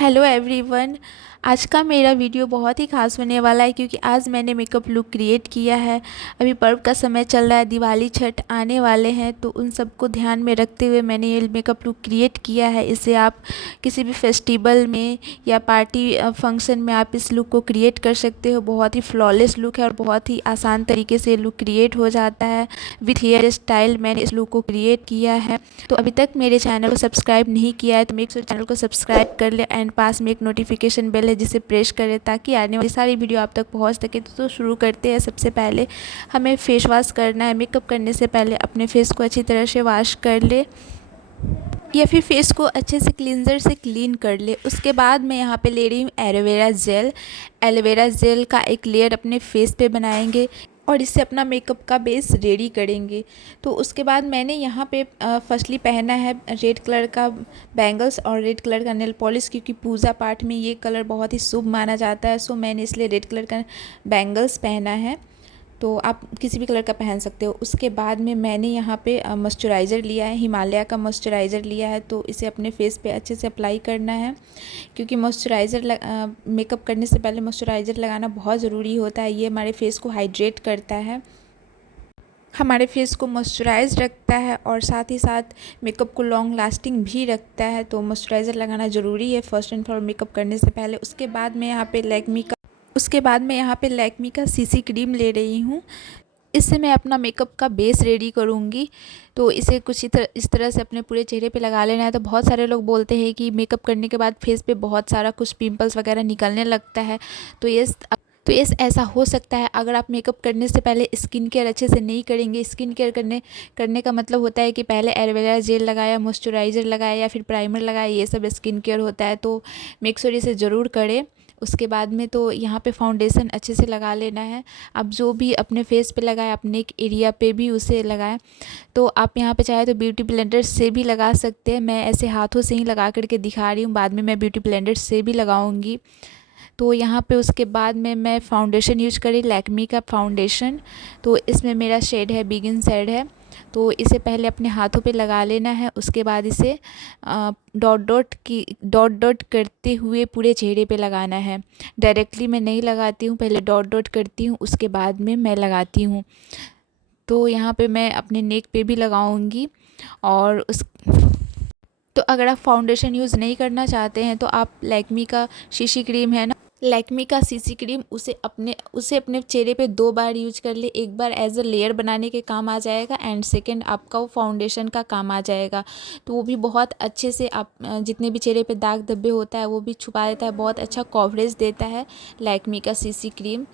Hello everyone. आज का मेरा वीडियो बहुत ही ख़ास होने वाला है क्योंकि आज मैंने मेकअप लुक क्रिएट किया है। अभी पर्व का समय चल रहा है, दिवाली छठ आने वाले हैं, तो उन सबको ध्यान में रखते हुए मैंने ये मेकअप लुक क्रिएट किया है। इसे आप किसी भी फेस्टिवल में या पार्टी फंक्शन में आप इस लुक को क्रिएट कर सकते हो। बहुत ही फ्लॉलेस लुक है और बहुत ही आसान तरीके से लुक क्रिएट हो जाता है। विथ हेयर स्टाइल मैंने इस लुक को क्रिएट किया है। तो अभी तक मेरे चैनल को सब्सक्राइब नहीं किया है तो मेक श्योर चैनल को सब्सक्राइब कर ले एंड पास में एक नोटिफिकेशन बेल है जिसे प्रेस करें ताकि आने वाली सारी वीडियो आप तक पहुंच सके। तो शुरू करते हैं। सबसे पहले हमें फेस वॉश करना है। मेकअप करने से पहले अपने फेस को अच्छी तरह से वॉश कर ले या फिर फेस को अच्छे से क्लींजर से क्लीन कर ले। उसके बाद मैं यहाँ पे ले रही हूँ एलोवेरा जेल। एलोवेरा जेल का एक लेयर अपने फेस पे बनाएंगे और इससे अपना मेकअप का बेस रेडी करेंगे। तो उसके बाद मैंने यहाँ पे फर्स्टली पहना है रेड कलर का बैंगल्स और रेड कलर का नेल पॉलिश, क्योंकि पूजा पाठ में ये कलर बहुत ही शुभ माना जाता है। सो मैंने इसलिए रेड कलर का बैंगल्स पहना है। तो आप किसी भी कलर का पहन सकते हो। उसके बाद में मैंने यहाँ पे मॉइस्चराइज़र लिया है, हिमालय का मॉइस्चराइज़र लिया है। तो इसे अपने फेस पे अच्छे से अप्लाई करना है क्योंकि मेकअप करने से पहले मॉइस्चराइज़र लगाना बहुत ज़रूरी होता है। ये हमारे फेस को हाइड्रेट करता है, हमारे फेस को मॉइस्चराइज रखता है और साथ ही साथ मेकअप को लॉन्ग लास्टिंग भी रखता है। तो मॉइस्चराइज़र लगाना ज़रूरी है फर्स्ट एंड फॉर मेकअप करने से पहले। उसके बाद मैं यहाँ पे लैक्मी का सीसी क्रीम ले रही हूँ। इससे मैं अपना मेकअप का बेस रेडी करूँगी। तो इसे कुछ इस तरह से अपने पूरे चेहरे पे लगा लेना है। तो बहुत सारे लोग बोलते हैं कि मेकअप करने के बाद फेस पे बहुत सारा कुछ पिंपल्स वगैरह निकलने लगता है। तो ये ऐसा हो सकता है अगर आप मेकअप करने से पहले स्किन केयर अच्छे से नहीं करेंगे। स्किन केयर करने का मतलब होता है कि पहले एलोवेरा जेल लगाया, मॉइस्चराइज़र लगाया या फिर प्राइमर लगाया, ये सब स्किन केयर होता है। तो मेक श्योर इसे ज़रूर करें। उसके बाद में तो यहाँ पे फाउंडेशन अच्छे से लगा लेना है। अब जो भी अपने फेस पे लगाए, अपने एक एरिया पे भी उसे लगाएं। तो आप यहाँ पे चाहे तो ब्यूटी ब्लेंडर से भी लगा सकते हैं। मैं ऐसे हाथों से ही लगा करके दिखा रही हूँ, बाद में मैं ब्यूटी ब्लेंडर से भी लगाऊंगी। तो यहाँ पे उसके बाद में मैं फाउंडेशन यूज करी, लैक्मी का फाउंडेशन। तो इसमें मेरा शेड है, बिगिन शेड है। तो इसे पहले अपने हाथों पे लगा लेना है। उसके बाद इसे डॉट डॉट करते हुए पूरे चेहरे पे लगाना है। डायरेक्टली मैं नहीं लगाती हूँ, पहले डॉट डॉट करती हूँ, उसके बाद में मैं लगाती हूँ। तो यहाँ पे मैं अपने नेक पे भी लगाऊंगी। और उस तो अगर आप फाउंडेशन यूज़ नहीं करना चाहते हैं तो आप लैक्मी का सीसी क्रीम है ना, लैक्मी का सीसी क्रीम उसे अपने चेहरे पे 2 बार यूज कर ले। एक बार एज अ लेयर बनाने के काम आ जाएगा एंड सेकंड आपका वो फाउंडेशन का काम आ जाएगा। तो वो भी बहुत अच्छे से आप जितने भी चेहरे पे दाग धब्बे होता है वो भी छुपा देता है, बहुत अच्छा कवरेज देता है लैक्मी का सीसी क्रीम।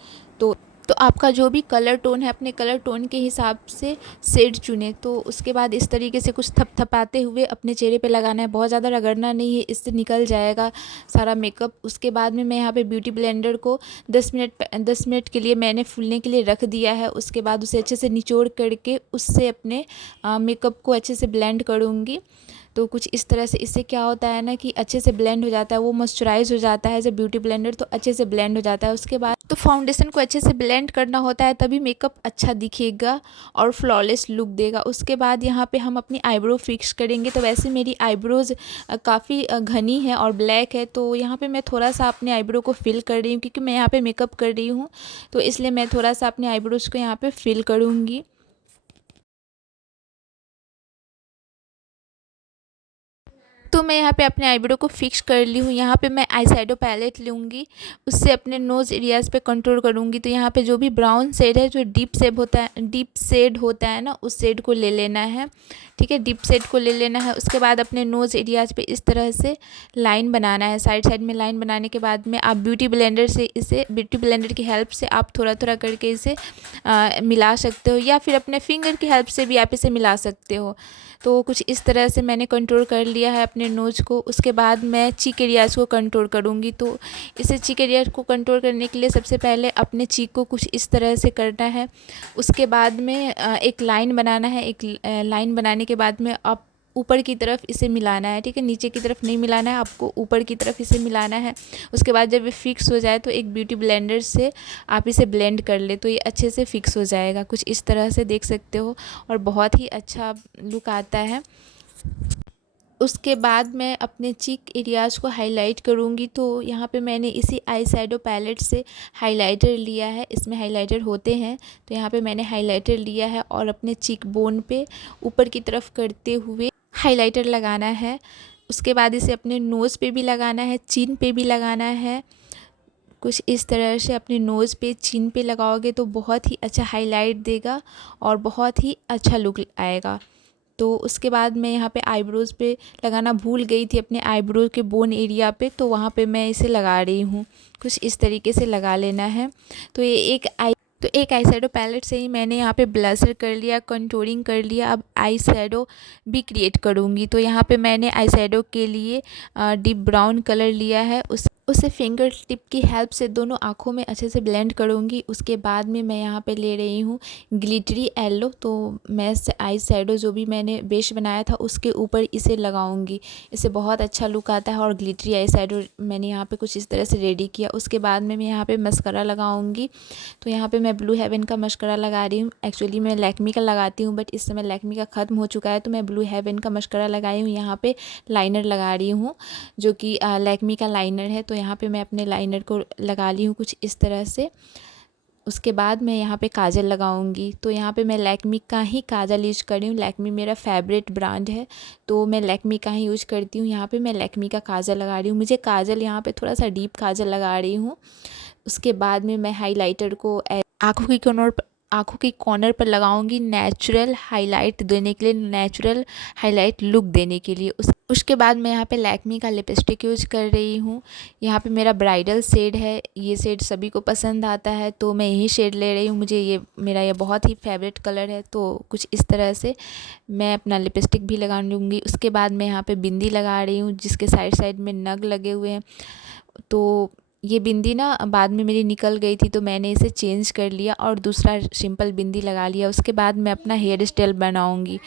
तो आपका जो भी कलर टोन है अपने कलर टोन के हिसाब से शेड चुने। तो उसके बाद इस तरीके से कुछ थपथपाते हुए अपने चेहरे पे लगाना है, बहुत ज़्यादा रगड़ना नहीं है, इससे निकल जाएगा सारा मेकअप। उसके बाद में मैं यहाँ पे ब्यूटी ब्लेंडर को 10 मिनट के लिए मैंने फूलने के लिए रख दिया है। उसके बाद उसे अच्छे से निचोड़ करके उससे अपने मेकअप को अच्छे से ब्लेंड करूँगी। तो कुछ इस तरह से, इससे क्या होता है ना कि अच्छे से ब्लेंड हो जाता है, वो मॉइस्चराइज हो जाता है जब ब्यूटी ब्लेंडर, तो अच्छे से ब्लेंड हो जाता है। उसके बाद तो फाउंडेशन को अच्छे से ब्लेंड करना होता है, तभी मेकअप अच्छा दिखेगा और फ्लॉलेस लुक देगा। उसके बाद यहाँ पे हम अपनी आईब्रो फिक्स करेंगे। तो वैसे मेरी आईब्रोज़ काफ़ी घनी है और ब्लैक है, तो यहाँ पे मैं थोड़ा सा अपने आईब्रो को फिल कर रही हूँ क्योंकि मैं यहाँ पे मेकअप कर रही हूँ। तो इसलिए मैं थोड़ा सा अपने आईब्रोज़ को यहाँ पे फिल करूँगी। तो मैं यहाँ पे अपने आईब्रो को फिक्स कर ली हूँ। यहाँ पे मैं आई शैडो पैलेट लूँगी, उससे अपने नोज़ एरियाज़ पे कंट्रोल करूँगी। तो यहाँ पे जो भी ब्राउन शेड है, जो डीप शेड होता है ना, उस शेड को ले लेना है। ठीक है, डीप शेड को ले लेना है। उसके बाद अपने नोज़ एरियाज़ पे इस तरह से लाइन बनाना है। साइड साइड में लाइन बनाने के बाद में आप ब्यूटी ब्लेंडर की हेल्प से आप थोड़ा थोड़ा करके इसे मिला सकते हो या फिर अपने फिंगर की हेल्प से भी आप इसे मिला सकते हो। तो कुछ इस तरह से मैंने कंट्रोल कर लिया है अपने नोज़ को। उसके बाद मैं चीक एरियाज़ को कंट्रोल करूँगी। तो इसे चीक एरियाज़ को कंट्रोल करने के लिए सबसे पहले अपने चीक को कुछ इस तरह से करना है। उसके बाद में एक लाइन बनाना है। एक लाइन बनाने के बाद में आप ऊपर की तरफ इसे मिलाना है। ठीक है, नीचे की तरफ नहीं मिलाना है, आपको ऊपर की तरफ इसे मिलाना है। उसके बाद जब ये फिक्स हो जाए तो एक ब्यूटी ब्लेंडर से आप इसे ब्लेंड कर ले, तो ये अच्छे से फिक्स हो जाएगा। कुछ इस तरह से देख सकते हो और बहुत ही अच्छा लुक आता है। उसके बाद मैं अपने चीक एरियाज़ को हाईलाइट करूँगी। तो यहाँ पे मैंने इसी आई शैडो पैलेट से हाइलाइटर लिया है, इसमें हाइलाइटर होते हैं। तो यहाँ पे मैंने हाइलाइटर लिया है और अपने चीक बोन पे ऊपर की तरफ करते हुए हाइलाइटर लगाना है। उसके बाद इसे अपने नोज़ पे भी लगाना है, चिन पे भी लगाना है। कुछ इस तरह से अपने नोज़ पे, चिन पे लगाओगे तो बहुत ही अच्छा हाईलाइट देगा और बहुत ही अच्छा लुक आएगा। तो उसके बाद मैं यहाँ पे आईब्रोज़ पे लगाना भूल गई थी, अपने आईब्रो के बोन एरिया पे, तो वहाँ पे मैं इसे लगा रही हूँ। कुछ इस तरीके से लगा लेना है। तो ये एक आई शैडो पैलेट से ही मैंने यहाँ पे ब्लशर कर लिया, कंटूरिंग कर लिया। अब आई शैडो भी क्रिएट करूँगी। तो यहाँ पे मैंने आई शैडो के लिए डीप ब्राउन कलर लिया है, उसे फिंगर टिप की हेल्प से दोनों आँखों में अच्छे से ब्लेंड करूँगी। उसके बाद में मैं यहाँ पे ले रही हूँ ग्लिटरी येलो। तो मैं आई शैडो जो भी मैंने बेस बनाया था उसके ऊपर इसे लगाऊंगी। इससे बहुत अच्छा लुक आता है। और ग्लिटरी आई शैडो मैंने यहाँ पे कुछ इस तरह से रेडी किया। उसके बाद में मैं यहाँ पे मस्करा लगाऊंगी। तो यहाँ पे मैं ब्लू हेवन का मस्करा लगा रही हूँ। एक्चुअली मैं लैक्मी का लगाती हूँ, बट इस समय लैक्मी का ख़त्म हो चुका है, तो मैं ब्लू हेवन का मस्करा लगाई हूँ। यहाँ पे लाइनर लगा रही हूँ जो कि लैक्मी का लाइनर है। तो यहाँ पे मैं अपने लाइनर को लगा ली हूँ कुछ इस तरह से। उसके बाद मैं यहाँ पे काजल लगाऊंगी। तो यहाँ पे मैं लैक्मी का ही काजल यूज कर रही हूँ। लैक्मी मेरा फेवरेट ब्रांड है, तो मैं लैक्मी का ही यूज करती हूँ। यहाँ पे मैं लैक्मी का काजल लगा रही हूँ। मुझे काजल यहाँ पे थोड़ा सा डीप काजल लगा रही हूँ। उसके बाद में मैं हाइलाइटर को आँखों की कॉर्नर पर लगाऊंगी, नेचुरल हाईलाइट देने के लिए, नेचुरल हाईलाइट लुक देने के लिए। उसके बाद मैं यहाँ पे लैक्मी का लिपस्टिक यूज कर रही हूँ। यहाँ पे मेरा ब्राइडल शेड है, ये शेड सभी को पसंद आता है, तो मैं यही शेड ले रही हूँ। मुझे ये मेरा ये बहुत ही फेवरेट कलर है। तो कुछ इस तरह से मैं अपना लिपस्टिक भी लगा लूँगी। उसके बाद मैं यहाँ पे बिंदी लगा रही हूँ, जिसके साइड साइड में नग लगे हुए हैं। तो ये बिंदी ना बाद में मेरी निकल गई थी, तो मैंने इसे चेंज कर लिया और दूसरा सिंपल बिंदी लगा लिया। उसके बाद मैं अपना हेयर स्टाइल बनाऊंगी।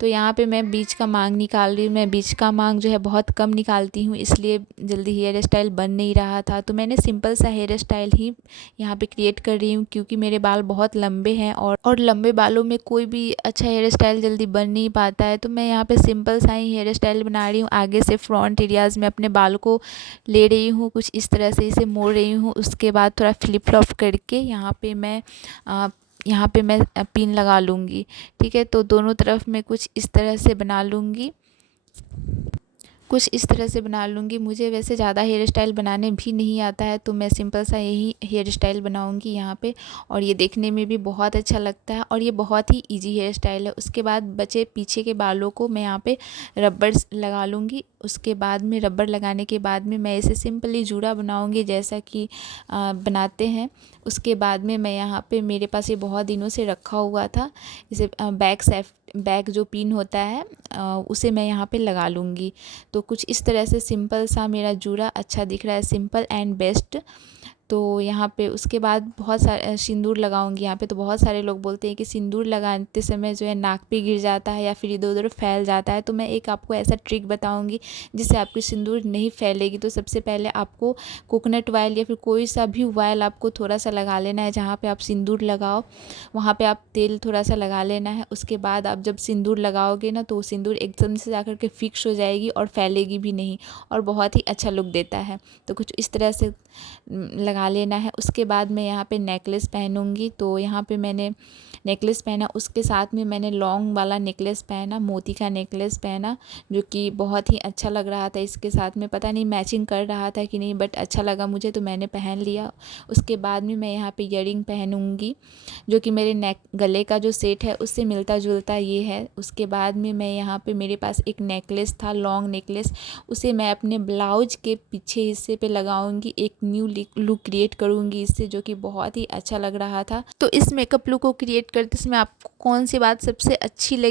तो यहाँ पे मैं बीच का मांग निकाल रही हूँ। मैं बीच का मांग जो है बहुत कम निकालती हूँ, इसलिए जल्दी हेयर स्टाइल बन नहीं रहा था। तो मैंने सिंपल सा हेयर स्टाइल ही यहाँ पे क्रिएट कर रही हूँ, क्योंकि मेरे बाल बहुत लंबे हैं और लंबे बालों में कोई भी अच्छा हेयर स्टाइल जल्दी बन नहीं पाता है। तो मैं यहाँ पे सिंपल सा ही हेयर स्टाइल बना रही हूँ। आगे से फ्रंट एरियाज़ में अपने बाल को ले रही हूँ, कुछ इस तरह से इसे मोड़ रही हूँ। उसके बाद थोड़ा फ्लिप फ्लॉप करके यहाँ पे मैं पिन लगा लूँगी। ठीक है, तो दोनों तरफ मैं कुछ इस तरह से बना लूँगी। मुझे वैसे ज़्यादा हेयर स्टाइल बनाने भी नहीं आता है, तो मैं सिंपल सा यही हेयर स्टाइल बनाऊंगी यहाँ पे। और ये देखने में भी बहुत अच्छा लगता है और ये बहुत ही इजी हेयर स्टाइल है। उसके बाद बचे पीछे के बालों को मैं यहाँ पे रबर लगा लूँगी। उसके बाद में रबर लगाने के बाद में मैं इसे सिंपली जूड़ा बनाऊँगी, जैसा कि बनाते हैं। उसके बाद में मैं यहाँ पे, मेरे पास ये बहुत दिनों से रखा हुआ था, इसे बैक जो पिन होता है उसे मैं यहाँ पे लगा लूँगी। तो कुछ इस तरह से सिंपल सा मेरा जूड़ा अच्छा दिख रहा है, सिंपल एंड बेस्ट। तो यहाँ पे उसके बाद बहुत सारे सिंदूर लगाऊंगी यहाँ पे। तो बहुत सारे लोग बोलते हैं कि सिंदूर लगाते समय जो है नाक पे गिर जाता है या फिर इधर उधर फैल जाता है। तो मैं एक आपको ऐसा ट्रिक बताऊंगी जिससे आपकी सिंदूर नहीं फैलेगी। तो सबसे पहले आपको कोकोनट ऑयल या फिर कोई सा भी ऑयल आपको थोड़ा सा लगा लेना है। जहाँ पे आप सिंदूर लगाओ वहाँ पे आप तेल थोड़ा सा लगा लेना है। उसके बाद आप जब सिंदूर लगाओगे ना, तो सिंदूर एकदम से जाकर के फिक्स हो जाएगी और फैलेगी भी नहीं, और बहुत ही अच्छा लुक देता है। तो कुछ इस तरह से लगा लेना है। उसके बाद मैं यहाँ पे नेकलेस पहनूंगी। तो यहाँ पे मैंने नेकलेस पहना, उसके साथ में मैंने लॉन्ग वाला नेकलेस पहना, मोती का नेकलेस पहना, जो कि बहुत ही अच्छा लग रहा था। इसके साथ में पता नहीं मैचिंग कर रहा था कि नहीं, बट अच्छा लगा मुझे, तो मैंने पहन लिया। उसके बाद में मैं यहाँ पे ईयरिंग पहनूंगी, जो कि मेरे गले का जो सेट है उससे मिलता जुलता ये है। उसके बाद में मैं यहाँ पे, मेरे पास एक नेकलेस था, लॉन्ग नेकलेस, उसे मैं अपने ब्लाउज के पीछे हिस्से पे लगाऊंगी। एक न्यू लुक क्रिएट करूंगी इससे, जो कि बहुत ही अच्छा लग रहा था। तो इस मेकअप लुक को क्रिएट करते समय आपको कौन सी बात सबसे अच्छी लगी?